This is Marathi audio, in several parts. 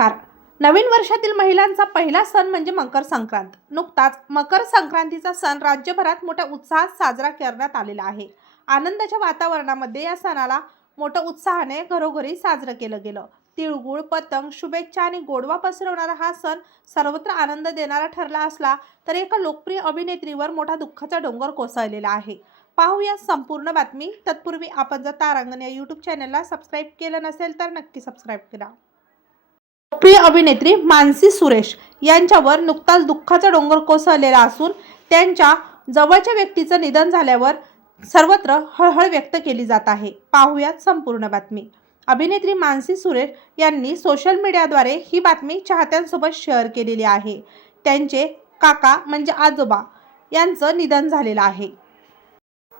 नमस्कार. नवीन वर्षातील महिलांचा पहिला सण म्हणजे मकर संक्रांत. नुकताच मकर संक्रांतीचा सण राज्यभरात मोठ्या उत्साहात साजरा करण्यात आलेला आहे. आनंदाच्या वातावरणामध्ये या सणाला मोठ्या उत्साहाने घरोघरी साजरं केलं गेलं. तिळगुळ, पतंग, शुभेच्छा आणि गोडवा पसरवणारा हा सण सर्वत्र आनंद देणारा ठरला असला तरी एका लोकप्रिय अभिनेत्रीवर मोठा दुःखाचा डोंगर कोसळलेला आहे. पाहूया संपूर्ण बातमी. तत्पूर्वी आपण जर तारांगण या यूट्यूब चॅनलला सबस्क्राईब केलं नसेल तर नक्की सबस्क्राईब करा. लोकप्रिय अभिनेत्री मानसी सुरेश यांच्यावर नुकताच दुःखाचा डोंगर कोसळलेला असून त्यांच्या जवळच्या व्यक्तीचं निधन झाल्यावर सर्वत्र हळहळ व्यक्त केली जात आहे. पाहूयात संपूर्ण बातमी. अभिनेत्री मानसी सुरेश यांनी सोशल मीडियाद्वारे ही बातमी चाहत्यांसोबत शेअर केलेली आहे. त्यांचे काका म्हणजे आजोबा यांचं निधन झालेलं आहे.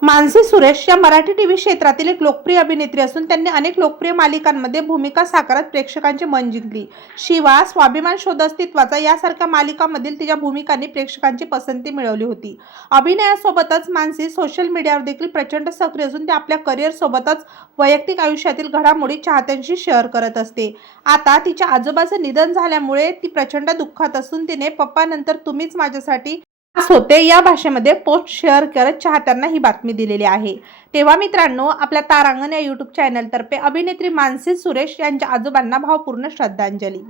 मानसी सुरेश या मराठी टीव्ही क्षेत्रातील एक लोकप्रिय अभिनेत्री असून त्यांनी अनेक लोकप्रिय मालिकांमध्ये भूमिका साकारत प्रेक्षकांची मन जिंकली. शिवा, स्वाभिमान, शोध अस्तित्वाचा यासारख्या मालिकांमधील तिच्या भूमिकांनी प्रेक्षकांची पसंती मिळवली होती. अभिनयासोबतच मानसी सोशल मीडियावर देखील प्रचंड सक्रिय असून ती आपल्या करिअर सोबतच वैयक्तिक आयुष्यातील घडामोडी चाहत्यांशी शेअर करत असते. आता तिच्या आजोबाचं निधन झाल्यामुळे ती प्रचंड दुःखात असून तिने पप्पा नंतर तुम्हीच माझ्यासाठी होते या भाषेमध्ये पोस्ट शेअर करत चाहत्यांना ही बातमी दिलेली आहे. तेव्हा मित्रांनो, आपल्या तारांगण या यूट्यूब चॅनलतर्फे अभिनेत्री मानसी सुरेश यांच्या आजोबांना भावपूर्ण श्रद्धांजली.